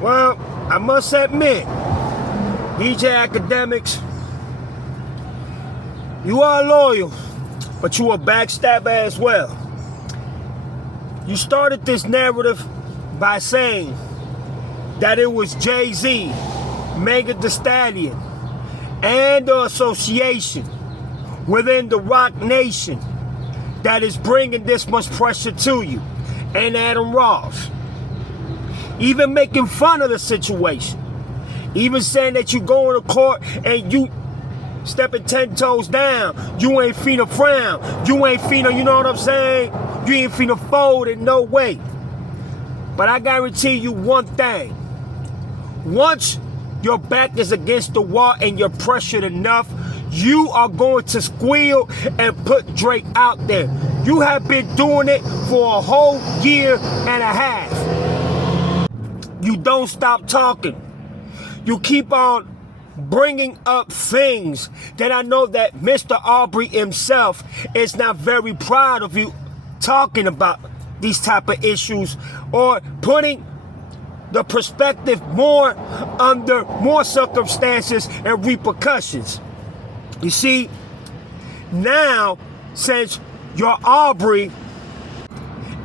Well, I must admit, DJ Academics, you are loyal, but you a backstabber as well. You started this narrative by saying that it was Jay-Z, Megan Thee Stallion, and the association within the Rock Nation that is bringing this much pressure to you, and Adam Ross. Even making fun of the situation. Even saying that you go to court and you stepping 10 toes down. You ain't finna frown. You ain't finna, you know what I'm saying? You ain't finna fold in no way. But I guarantee you one thing. Once your back is against the wall and you're pressured enough, you are going to squeal and put Drake out there. You have been doing it for a whole year and a half. You don't stop talking. You keep on bringing up things that I know that Mr. Aubrey himself is not very proud of you talking about these type of issues, or putting the perspective more under more circumstances and repercussions. You see, now since your Aubrey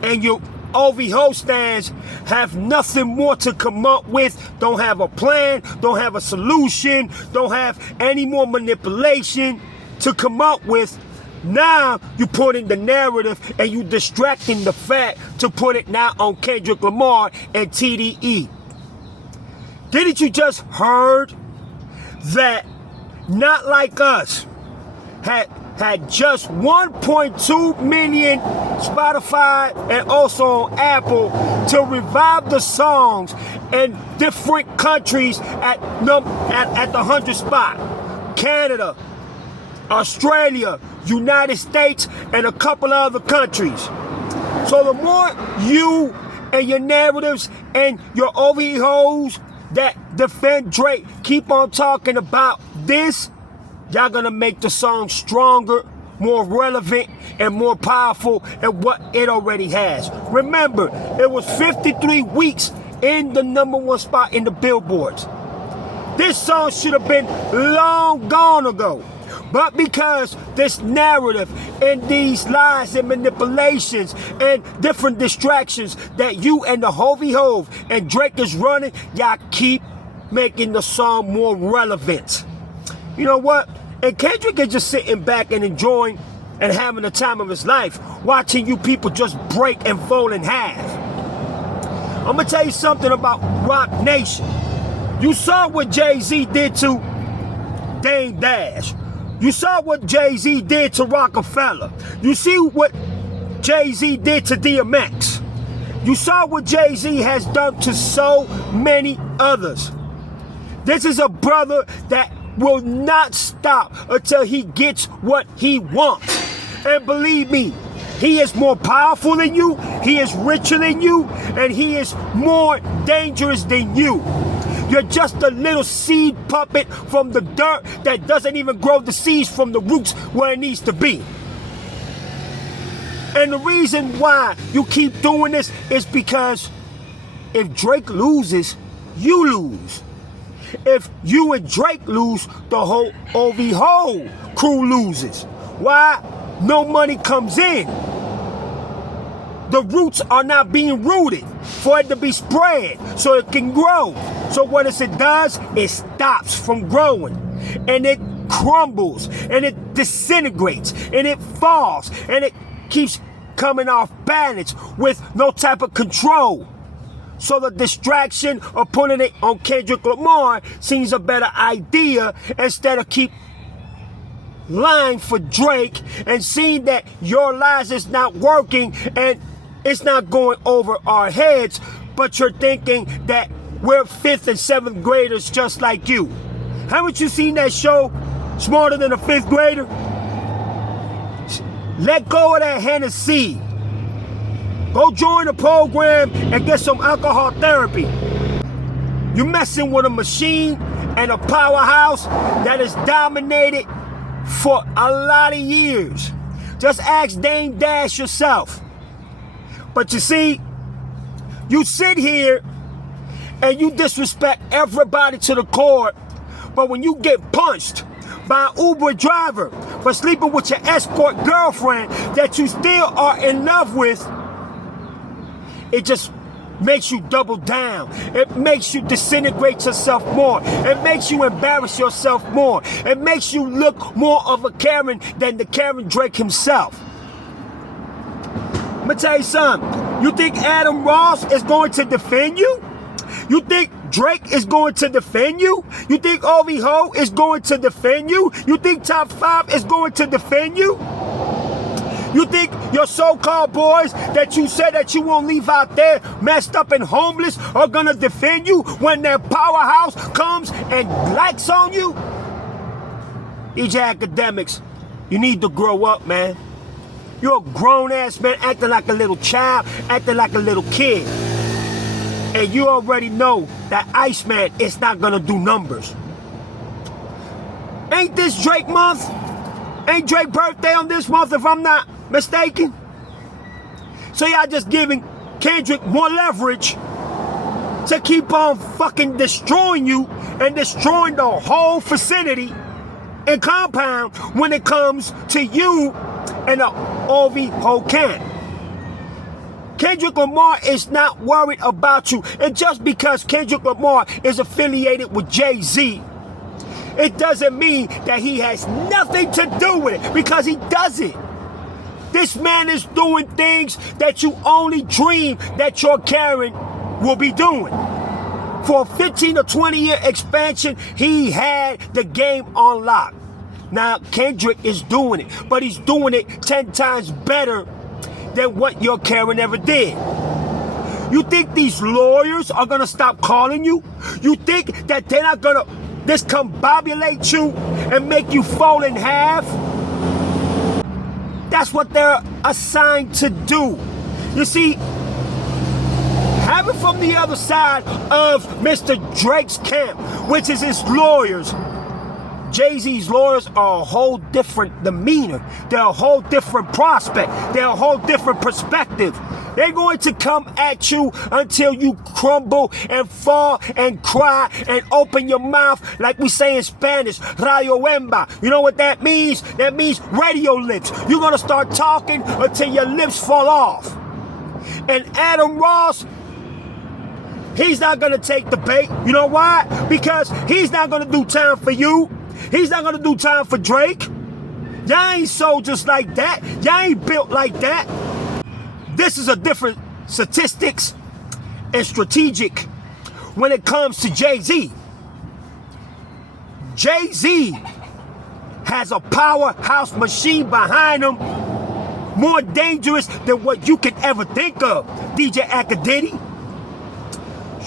and your OVO stands have nothing more to come up with, don't have a plan, don't have a solution, don't have any more manipulation to come up with, now you put in the narrative and you distracting the fact to put it now on Kendrick Lamar and TDE. Didn't you just heard that Not Like Us had just 1.2 million Spotify and also on Apple to revive the songs in different countries at the 100 spot? Canada, Australia, United States, and a couple of other countries. So the more you and your narratives and your OVOs that defend Drake keep on talking about this, y'all gonna make the song stronger, more relevant, and more powerful than what it already has. Remember, it was 53 weeks in the #1 spot in the billboards. This song should have been long gone ago. But because this narrative and these lies and manipulations and different distractions that you and the Hovey Hove and Drake is running, y'all keep making the song more relevant. You know what? And Kendrick is just sitting back and enjoying and having the time of his life, watching you people just break and fold in half. I'm gonna tell you something about Rock Nation. You saw what Jay-Z did to Dame Dash. You saw what Jay-Z did to Rockefeller. You see what Jay-Z did to DMX. You saw what Jay-Z has done to so many others. This is a brother that will not stop until he gets what he wants. And believe me, he is more powerful than you, he is richer than you, and he is more dangerous than you. You're just a little seed puppet from the dirt that doesn't even grow the seeds from the roots where it needs to be. And the reason why you keep doing this is because if Drake loses, you lose. If you and Drake lose, the whole OVO crew loses. Why? No money comes in. The roots are not being rooted for it to be spread so it can grow. So what it does, it stops from growing, and it crumbles, and it disintegrates, and it falls, and it keeps coming off balance with no type of control. So the distraction of putting it on Kendrick Lamar seems a better idea instead of keep lying for Drake and seeing that your lies is not working and it's not going over our heads, but you're thinking that we're 5th and 7th graders just like you. Haven't you seen that show, Smarter Than a 5th Grader? Let go of that Hennessy. Go join the program and get some alcohol therapy. You're messing with a machine and a powerhouse that is dominated for a lot of years. Just ask Dame Dash yourself. But you see, you sit here and you disrespect everybody to the core, but when you get punched by an Uber driver for sleeping with your escort girlfriend that you still are in love with, it just makes you double down. It makes you disintegrate yourself more. It makes you embarrass yourself more. It makes you look more of a Karen than the Karen Drake himself. I'm gonna tell you something. You think Adam Ross is going to defend you? You think Drake is going to defend you? You think Ovi Ho is going to defend you? You think Top 5 is going to defend you? You think your so-called boys that you said that you won't leave out there messed up and homeless are gonna defend you when their powerhouse comes and likes on you? EJ Academics, you need to grow up, man. You're a grown-ass man acting like a little child, acting like a little kid. And you already know that Iceman is not gonna do numbers. Ain't this Drake month? Ain't Drake birthday on this month if I'm not mistaken? So y'all just giving Kendrick more leverage to keep on fucking destroying you and destroying the whole vicinity and compound when it comes to you and the Ovi Ho camp. Kendrick Lamar is not worried about you. And just because Kendrick Lamar is affiliated with Jay-Z, it doesn't mean that he has nothing to do with it, because he doesn't. This man is doing things that you only dream that your Karen will be doing. For a 15 or 20 year expansion, he had the game on lock. Now, Kendrick is doing it, but he's doing it 10 times better than what your Karen ever did. You think these lawyers are gonna stop calling you? You think that they're not gonna discombobulate you and make you fall in half? That's what they're assigned to do. You see, having from the other side of Mr. Drake's camp, which is his lawyers, Jay-Z's lawyers are a whole different demeanor. They're a whole different prospect. They're a whole different perspective. They're going to come at you until you crumble and fall and cry and open your mouth, like we say in Spanish, radio emba. You know what that means? That means radio lips. You're going to start talking until your lips fall off. And Adam Ross, he's not going to take the bait. You know why? Because he's not going to do time for you. He's not going to do time for Drake. Y'all ain't soldiers like that. Y'all ain't built like that. This is a different statistics and strategic when it comes to Jay-Z. Jay-Z has a powerhouse machine behind him more dangerous than what you can ever think of, DJ Academics.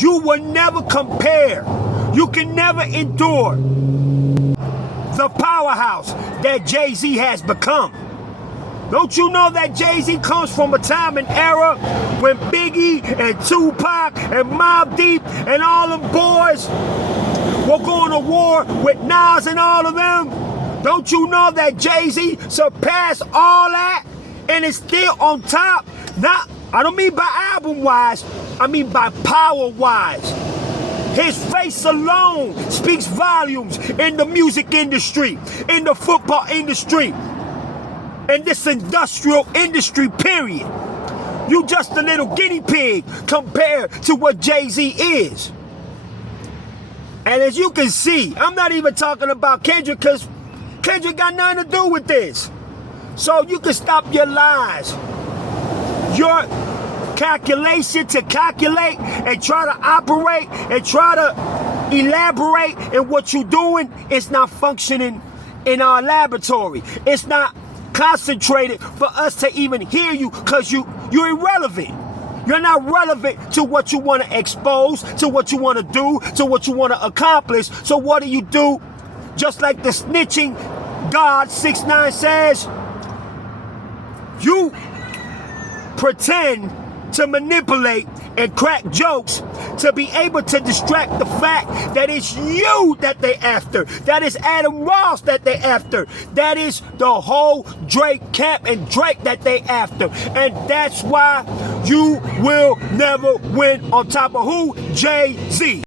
You will never compare. You can never endure the powerhouse that Jay-Z has become. Don't you know that Jay-Z comes from a time and era when Biggie and Tupac and Mobb Deep and all them boys were going to war with Nas and all of them? Don't you know that Jay-Z surpassed all that and is still on top? Not, I don't mean by album-wise, I mean by power-wise. His face alone speaks volumes in the music industry, in the football industry, in this industrial industry, period. You just a little guinea pig compared to what Jay-Z is. And as you can see, I'm not even talking about Kendrick, because Kendrick got nothing to do with this. So you can stop your lies, your calculation to calculate and try to operate and try to elaborate in what you're doing. It's not functioning in our laboratory. It's not concentrated for us to even hear you, because you're irrelevant. You're not relevant to what you want to expose, to what you want to do, to what you want to accomplish. So what do? Just like the snitching God 6ix9ine says, you pretend to manipulate and crack jokes to be able to distract the fact that it's you that they after. That is Adam Ross that they after. That is the whole Drake camp and Drake that they after. And that's why you will never win on top of who? Jay-Z.